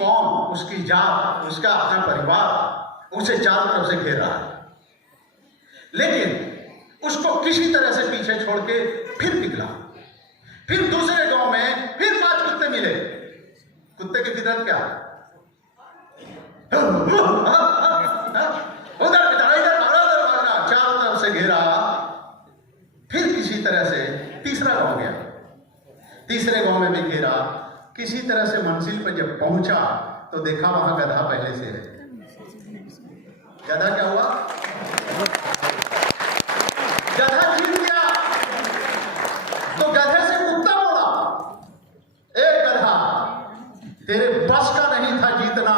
कौम, उसकी जात, उसका अपना परिवार उसे चारों तरफ से घेर रहा है, लेकिन उसको किसी तरह से पीछे छोड़ के फिर निकला। फिर दूसरे गांव में फिर 5 कुत्ते मिले। कुत्ते की फितरत क्या? उधर भागना, चारों तरफ से घेरा। फिर किसी तरह से तीसरा गांव गया, तीसरे गांव में भी घेरा। किसी तरह से मंजिल पर जब पहुंचा तो देखा वहां गधा पहले से है। गधा क्या हुआ? गधा जीत गया। तो गधे से कुत्ता बोला, ए गधा, तेरे बस का नहीं था जीतना।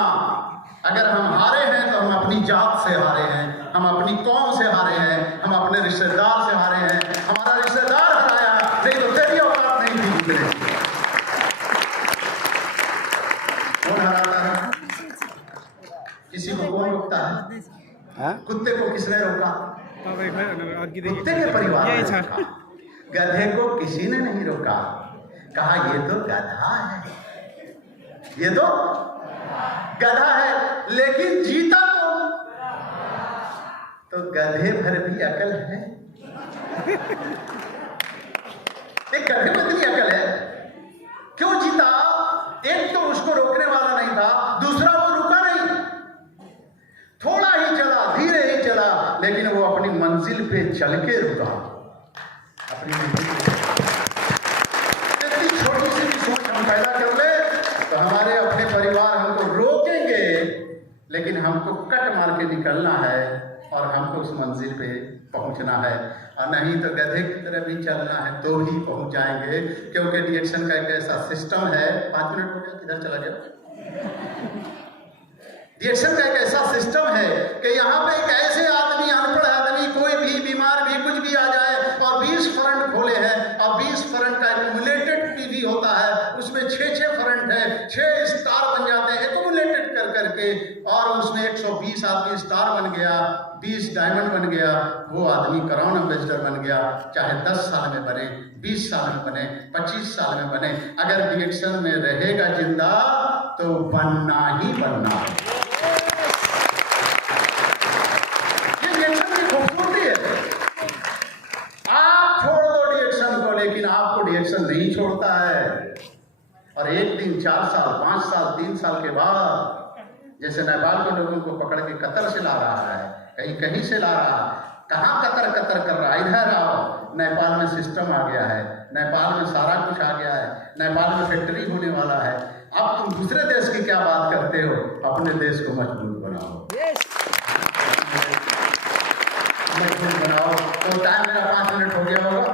अगर हम हारे हैं तो हम अपनी जात से हारे हैं, हम अपनी कौम से हारे हैं, हम अपने रिश्तेदार से हारे हैं। हमारा रिश्तेदार हराया, नहीं तो तेरी औकात नहीं थी जीतने। कौन हराता है? किसी को कौन रोकता है? कुत्ते को किसने रोका? कुत्ते के परिवार ने रोका। गधे को किसी ने नहीं रोका। कहा ये तो गधा है, ये तो गधा है, लेकिन जीता तो गधे भर भी अकल है। एक गधे में इतनी अकल है, क्यों जीता? एक तो उसको रोकने वाला नहीं था, दूसरा वो रुका नहीं, थोड़ा ही चला, धीरे ही चला, लेकिन वो अपनी मंजिल पे चल के रुका। अपनी मंजिल पे इतनी छोटी सी भी सोच हम पैदा कर ले तो हमारे अपने परिवार हमको रोकेंगे, लेकिन हमको कट मार के निकलना है और हमको उस मंजिल पे पहुंचना है। और नहीं तो गधे की तरह भी चलना है तो ही पहुंच जाएंगे, क्योंकि डिएक्शन का एक ऐसा सिस्टम है। 5 मिनट हो गया, किधर चला गया? डिएक्शन का एक ऐसा सिस्टम है कि यहाँ पे एक ऐसे आदमी, अनपढ़ आदमी, कोई भी बीमार भी, कुछ भी आ जाए, और 20 फ्रंट खोले हैं, और 20 फ्रंट का एक्यूमुलेटेड पीवी होता है, उसमें 6 फ्रंट है, 6 स्टार बन जाते हैं एक्यूमुलेटेड कर करके, और उसमें 120 आदमी स्टार बन गया, 20 डायमंड बन गया, वो आदमी क्राउन एम्बेसडर बन गया। चाहे 10 साल में बने, 20 साल में बने, 25 साल में बने, अगर डिएक्शन में रहेगा जिंदा तो बनना ही बनना है। ये डिएक्शन की खूबसूरती है। आप छोड़ दो डिएक्शन को, लेकिन आपको डिएक्शन नहीं छोड़ता है। और एक दिन 4 साल, 5 साल, 3 साल के बाद, जैसे नेपाल के लोगों को पकड़ के कतर से ला रहा है, कहीं कहीं से ला रहा है, कहाँ कतर कर रहा है, इधर आओ। नेपाल में सिस्टम आ गया है, नेपाल में सारा कुछ आ गया है, नेपाल में फैक्ट्री होने वाला है। अब तुम दूसरे देश की क्या बात करते हो? अपने देश को मजबूत बनाओ, मजबूत बनाओ। तो टाइम मेरा 5 मिनट हो गया होगा,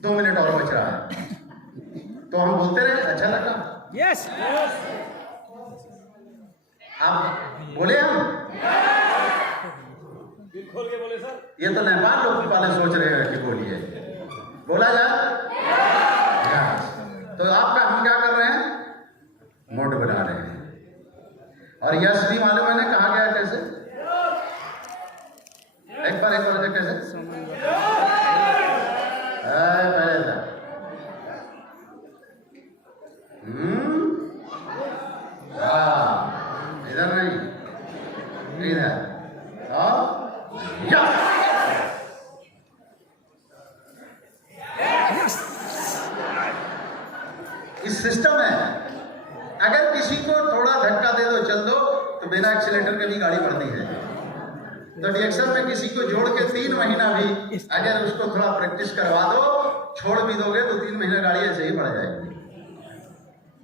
2 मिनट और बच रहा है, तो हम बोलते रहे। अच्छा लगा? यस। आप बोले, हम दिल खोल के बोले सर। ये तो नेपाल लोग वाले सोच रहे हैं कि बोलिए, बोला जाए। तो आपका हम क्या कर रहे हैं? मोड बना रहे हैं। और यश भी मालूम है ना कहा गया कैसे? एक बार से कैसे? पहले था इधर नहीं, इधर। इस सिस्टम में अगर किसी को थोड़ा धक्का दे दो, चल दो, तो बिना एक्सीलेटर के भी गाड़ी बढ़ती है। तो डिएक्शन में किसी को जोड़ के 3 महीना भी अगर उसको थोड़ा प्रैक्टिस करवा दो, छोड़ भी दोगे तो 3 महीना गाड़ी ऐसे ही बढ़ जाएगी।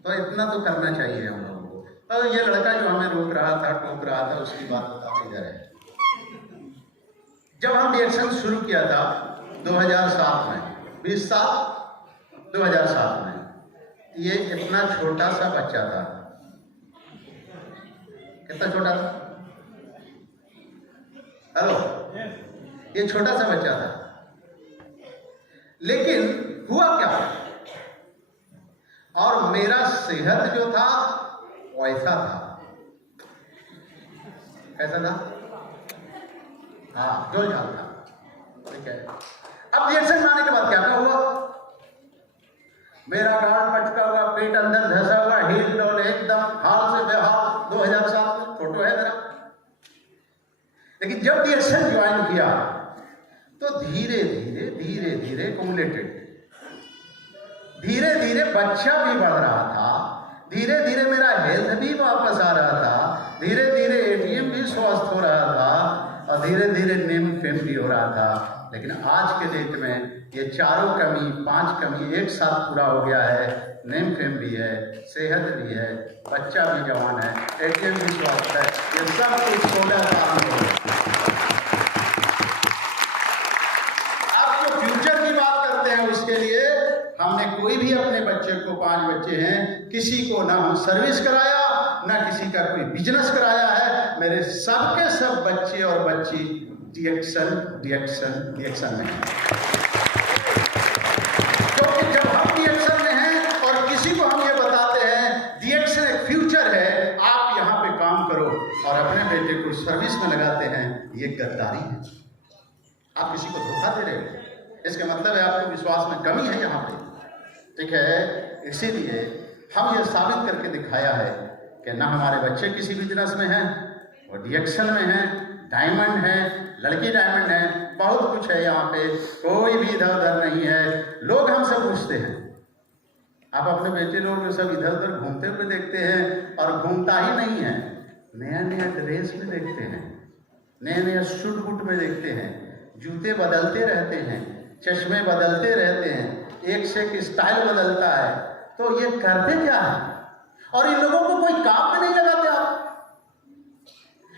तो इतना तो करना चाहिए हम लोगों को। तो ये लड़का जो हमें रोक रहा था, टोक रहा था, उसकी बात बताते जा रहे हैं। जब हम डिएक्शन शुरू किया था 2007 में, 20 साल 2007 में, ये इतना छोटा सा बच्चा था। कितना छोटा था? हेलो, ये छोटा सा बच्चा था, लेकिन हुआ क्या, और मेरा सेहत जो था वैसा था। कैसा था? हाँ, जोल झाल था। ठीक है। अब डिएक्शन आने के बाद क्या हुआ? मेरा गाल पटका हुआ, पेट अंदर धंसा हुआ, हील डोल एकदम हाल से बेहाल, 2007 में फोटो है मेरा। लेकिन जब DXN ज्वाइन किया तो धीरे धीरे कुमुलेटेड, धीरे धीरे बच्चा भी बढ़ रहा था, धीरे धीरे मेरा हेल्थ भी वापस आ रहा था, धीरे धीरे ATM भी स्वस्थ हो रहा था और धीरे धीरे नेम फेम भी हो रहा था। लेकिन आज के डेट में ये चारों कमी, 5 कमी एक साथ पूरा हो गया है। नेम फेम भी है, सेहत भी है, बच्चा भी जवान है, ATM भी स्वस्थ है, ये सब कुछ 16 साल में हो। आप जो फ्यूचर की बात करते हैं उसके लिए हमने कोई भी अपने बच्चे को, 5 बच्चे हैं, किसी को ना हम सर्विस कराया ना किसी का कोई बिजनेस कराया है। मेरे सबके सब बच्चे और बच्ची DXN में हैं। क्योंकि जब हम DXN में हैं और किसी को हम ये बताते हैं DXN एक फ्यूचर है, आप यहाँ पे काम करो और अपने बेटे को सर्विस में लगाते हैं, ये गद्दारी है। आप किसी को धोखा दे रहे हो, इसका मतलब है आपको विश्वास में कमी है यहाँ पे, ठीक है। इसीलिए हम ये साबित करके दिखाया है कि ना हमारे बच्चे किसी बिजनेस में हैं, वो DXN में हैं, डायमंड है, लड़की डायमंड है, बहुत कुछ है यहाँ पे, कोई भी इधर उधर नहीं है। लोग हमसे पूछते हैं, आप अपने बेटे लोग सब इधर उधर घूमते हुए देखते हैं और घूमता ही नहीं है, नया नया ड्रेस में देखते हैं, नया नया सूट बूट में देखते हैं, जूते बदलते रहते हैं, चश्मे बदलते रहते हैं, एक से एक स्टाइल बदलता है। तो ये करते क्या है? और इन लोगों को कोई काम में नहीं लगाते, आप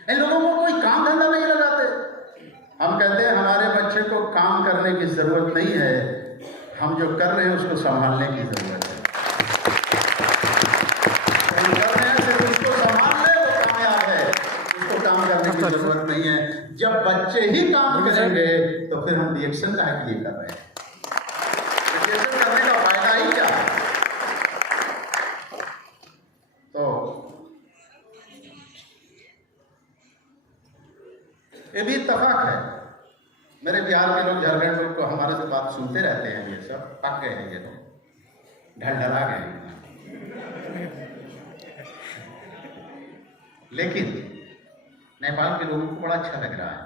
इन लोगों को कोई काम धंधा नहीं लगाते। हम कहते हैं हमारे बच्चे को काम करने की जरूरत नहीं है, हम जो कर रहे हैं उसको संभालने की जरूरत है। हम कर रहे हैं सिर्फ उसको संभाल ले, वो कामयाब है, उसको काम करने की जरूरत नहीं है। जब बच्चे ही काम करेंगे तो फिर हम DXN का लिए कर रहे हैं। DXN करने का फायदा ही क्या है? तो ये भी इत्तेफाक है, मेरे बिहार के लोग, झारखंड लोग को हमारे से बात सुनते रहते हैं, ये सब पक गए हैं, ये लोग ढलढला गए हैं। लेकिन नेपाल के लोगों को बड़ा अच्छा लग रहा है।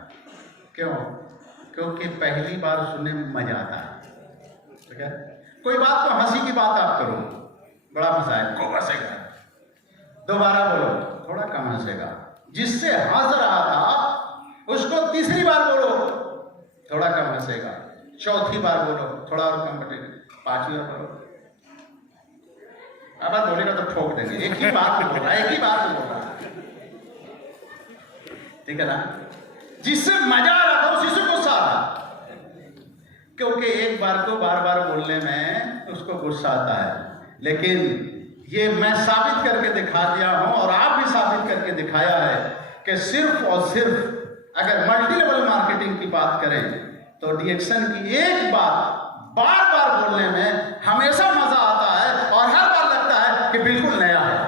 क्यों? क्योंकि पहली बार सुनने में मजा आता है, ठीक है। कोई बात तो हंसी की बात आप करो, बड़ा मजा है, खूब हंसेगा, दोबारा बोलो, थोड़ा कम हंसेगा, जिससे हंस रहा था उसको तीसरी बार बोलो, थोड़ा कम हंसेगा, चौथी बार बोलो, थोड़ा और कम बटेगा, 5वीं बार बोलो, अब बात बोलेगा तो ठोक देंगे, एक ही बात बोल रहा है, एक ही बात बोल रहा है, ठीक है ना। जिससे मजा आ रहा था उसी से गुस्सा आ रहा, क्योंकि एक बार को बार बार बोलने में उसको गुस्सा आता है। लेकिन ये मैं साबित करके दिखा दिया हूं और आप भी साबित करके दिखाया है कि सिर्फ और सिर्फ अगर मल्टी लेवल मार्केटिंग की बात करें तो DXN की एक बात बार बार बोलने में हमेशा मजा आता है और हर बार लगता है कि बिल्कुल नया है,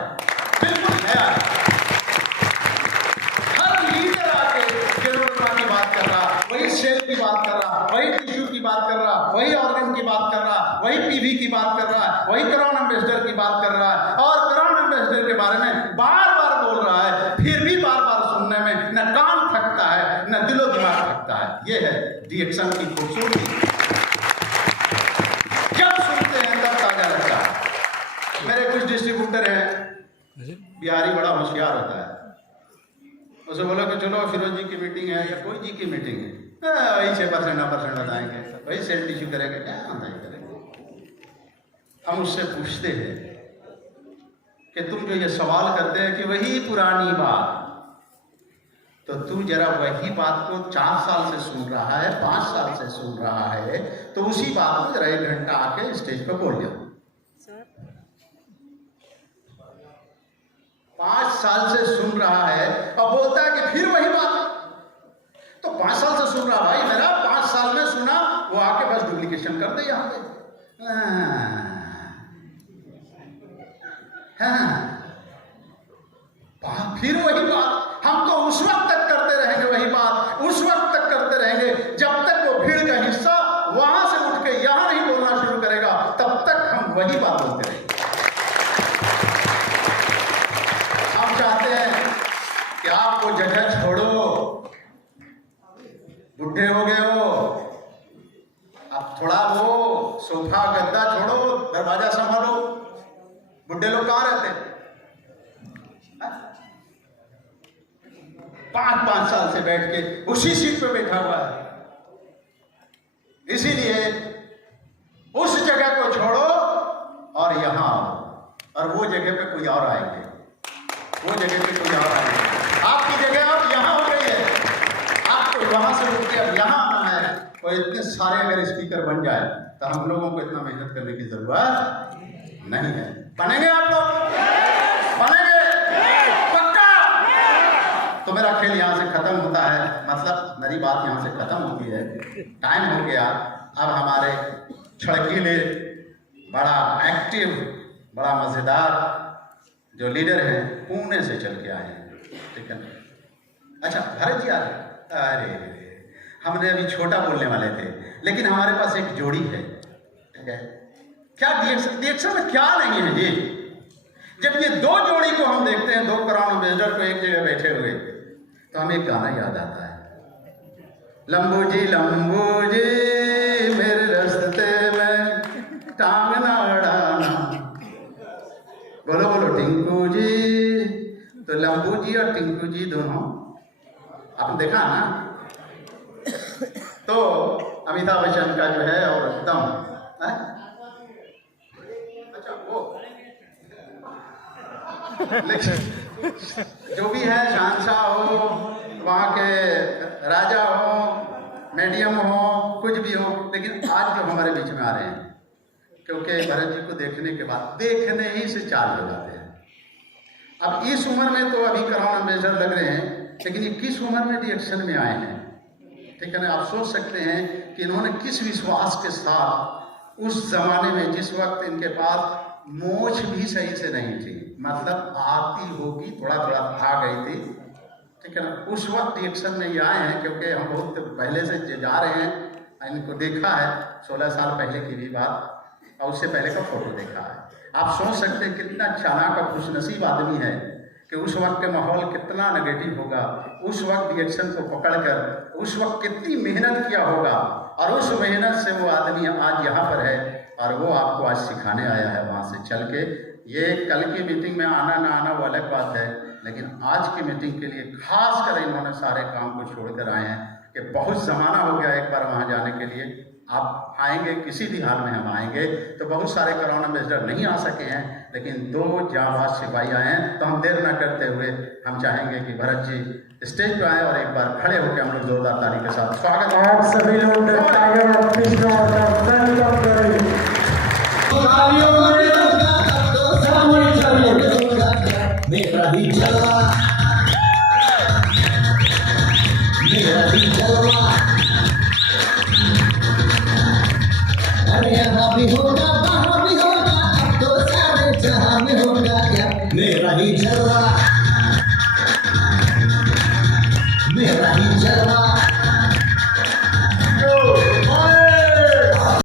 बिल्कुल नया है। हर लीडर आके केरोडोमा की बात कर रहा, वही सेल की बात कर रहा, वही टिश्यू की बात कर रहा, वही ऑर्गन की बात कर रहा, वही PV की बात कर रहा है, वही क्राउन एम्बेसडर की बात कर रहा है और क्राउन एम्बेसडर के बारे में बार बार बोल रहा है, फिर भी बार बार सुनने में न कान थकता है न दिलो दिमाग थकता है। ये है DXN की खूबसूरती, जब सुनते हैं तब ताजा लगता है। मेरे कुछ डिस्ट्रीब्यूटर हैं, बिहारी बड़ा होशियार होता है, उसे बोलो कि चलो फिरोज जी की मीटिंग है या कोई जी की मीटिंग है, वही 6% बताएंगे, वही सेल टिश्यू करेंगे, क्या ऑनलाइन करेंगे। हम उससे पूछते हैं कि तुम जो ये सवाल करते हैं कि वही पुरानी बात, तो तू जरा वही बात को 4 साल से सुन रहा है, 5 साल से सुन रहा है, तो उसी बात को जरा 1 घंटा आके स्टेज पर बोल जाओ। 5 साल से सुन रहा है और बोलता है कि फिर वही बात, तो 5 साल से सुन रहा भाई मेरा, 5 साल में सुना, वो आके बस डुप्लीकेशन कर दे यहाँ पे। फिर वही बात, हम तो उस वक्त तक करते रहेंगे वही बात, उस वक्त तक करते रहेंगे जब तक वो भीड़ का हिस्सा वहां से उठ के यहां नहीं बोलना शुरू करेगा, तब तक हम वही बात बुढ़े हो गए हो, अब थोड़ा वो सोफा गद्दा छोड़ो, दरवाजा संभालो। बुढ़े लोग कहाँ रहते हैं? 5-5 साल से बैठ के उसी सीट पे बैठा हुआ है। इसीलिए उस जगह को छोड़ो और यहां आओ, और वो जगह पे कोई और आएंगे, वो जगह पे कोई और आएंगे। आपकी जगह अब यहां हो गई है, आपको वहां से उठ के अब यहां आना है। और इतने सारे अगर स्पीकर बन जाए तो हम लोगों को इतना मेहनत करने की जरूरत नहीं है। बनेंगे आप लोग? बनेंगे पक्का? तो मेरा खेल यहाँ से खत्म होता है, मतलब मेरी बात यहाँ से खत्म होती है। टाइम हो गया, अब हमारे छड़कीले, बड़ा एक्टिव, बड़ा मजेदार जो लीडर हैं पुणे से चल के आए हैं, ठीक है। अच्छा भरत जी आ रहे? अरे हमने अभी छोटा बोलने वाले थे, लेकिन हमारे पास एक जोड़ी है, ठीक है। क्या रिएक्शन में क्या नहीं है जी? जब ये दो जोड़ी को हम देखते हैं, 2 करोड़ एम्बेसडर को एक जगह बैठे हुए, तो हमें एक गाना याद आता है, लंबू जी मेरे रास्ते में टांग ना अड़ाना। बोलो बोलो टिंकू जी। तो लंबू जी और टिंकू जी दोनों आपने देखा ना, तो अमिताभ बच्चन का जो है और एकदम है? अच्छा वो जो भी है, शहंशाह हो, वहाँ के राजा हो, मीडियम हो, कुछ भी हो, लेकिन आज जो हमारे बीच में आ रहे हैं, क्योंकि भरत जी को देखने के बाद देखने ही से 4 हो जाते हैं। अब इस उम्र में तो अभी करोड़ एम्बेसडर लग रहे हैं, लेकिन ये किस उम्र में रिएक्शन में आए हैं, ठीक है ना। आप सोच सकते हैं कि इन्होंने किस विश्वास के साथ उस जमाने में, जिस वक्त इनके पास मोछ भी सही से नहीं थी, मतलब आती होगी थोड़ा थोड़ा आ गई थी, ठीक है ना, उस वक्त रिएक्शन में ये आए हैं। क्योंकि हम बहुत पहले से जा रहे हैं, इनको देखा है 16 साल पहले की भी बात, और उससे पहले का फोटो देखा है। आप सोच सकते हैं कितना चालाक और खुशनसीब आदमी है कि उस वक्त के माहौल कितना नेगेटिव होगा, उस वक्त रिएक्शन को पकड़कर उस वक्त कितनी मेहनत किया होगा, और उस मेहनत से वो आदमी आज यहाँ पर है, और वो आपको आज सिखाने आया है वहाँ से चल के। ये कल की मीटिंग में आना ना आना वो अलग बात है, लेकिन आज की मीटिंग के लिए खास कर इन्होंने सारे काम को छोड़कर आए हैं कि बहुत ज़माना हो गया एक बार वहाँ जाने के लिए। आप आएंगे, किसी भी हाल में हम आएंगे, तो बहुत सारे करोड़ एम्बेसडर नहीं आ सके हैं, लेकिन 2 जांबाज सिपाही आए हैं। तो हम देर न करते हुए हम चाहेंगे कि भरत जी स्टेज पर आए और एक बार खड़े होकर हम लोग जोरदार ताली के साथ स्वागत। आप सभी लोग मेरा भी जलवा, मेरा भी जलवा, अरे यहाँ भी होगा वहाँ भी होगा, अब तो सारे जहाँ में होगा क्या, मेरा ही जलवा।